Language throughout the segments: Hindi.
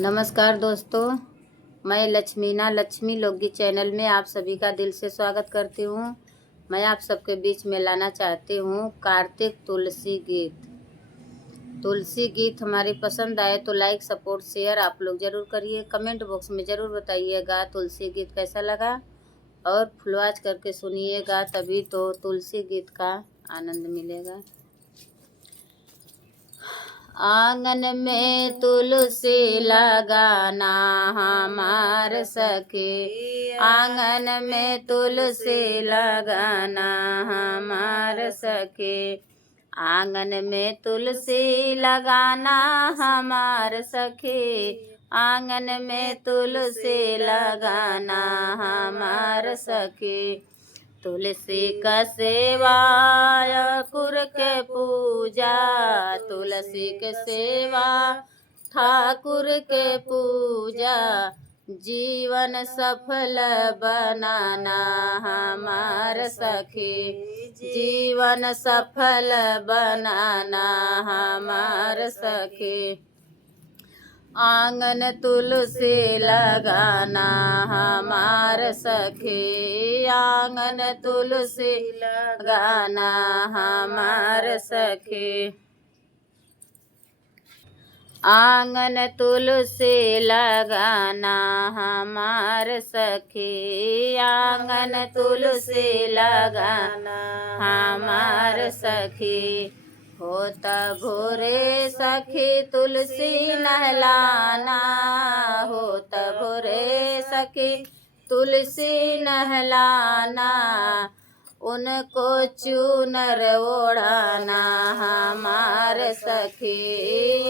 नमस्कार दोस्तों, मैं लक्ष्मीना लक्ष्मी लोकगीत चैनल में आप सभी का दिल से स्वागत करती हूँ। मैं आप सबके बीच में लाना चाहती हूँ कार्तिक तुलसी गीत। तुलसी गीत हमारी पसंद आए तो लाइक सपोर्ट शेयर आप लोग ज़रूर करिए। कमेंट बॉक्स में ज़रूर बताइएगा तुलसी गीत कैसा लगा और फुलवाच करके सुनिएगा, तभी तो तुलसी गीत का आनंद मिलेगा। आंगन में तुलसी लगाना हमार सखी, आंगन में तुलसी लगाना हमार सखी, आंगन में तुलसी लगाना हमार सखी, आंगन में तुलसी लगाना हमार सखी। तुलसी का सेवा कुर के पूजा, तुलसी के सेवा ठाकुर के पूजा, जीवन सफल बनाना हमार सखी, जीवन सफल बनाना हमार सखी। आंगन तुलसी लगाना हमार सखी, आंगन तुलसी लगाना हमार सखी, आंगन तुलसी लगाना हमार सखी, आंगन तुलसी लगाना हमार सखी। होता भोरे सखी तुलसी नहलाना, होता भोरे सखी तुलसी नहलाना, उनको चूनर ओढ़ाना हमार सखी,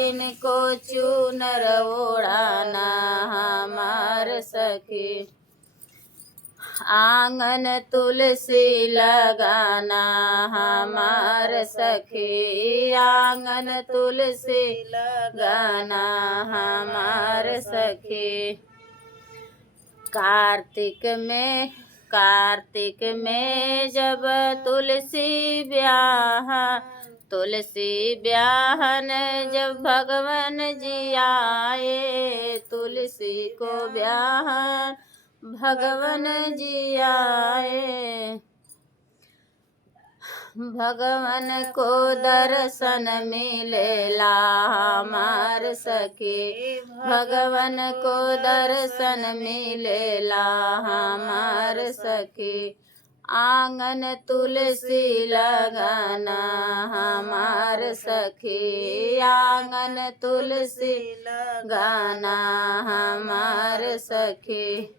इनको चूनर ओढ़ाना हमार सखी। आंगन तुलसी लगाना हमार सखी, आंगन तुलसी लगाना हमार सखी। कार्तिक में जब तुलसी ब्याह, तुलसी ब्याहन जब भगवान जी आए, तुलसी को ब्याहन भगवान जी आए, भगवान को दर्शन मिलेला हमार सखी, भगवान को दर्शन मिलेला हमार सखी। आंगन तुलसी लगाना हमार सखी, आंगन तुलसी लगाना हमार सखी।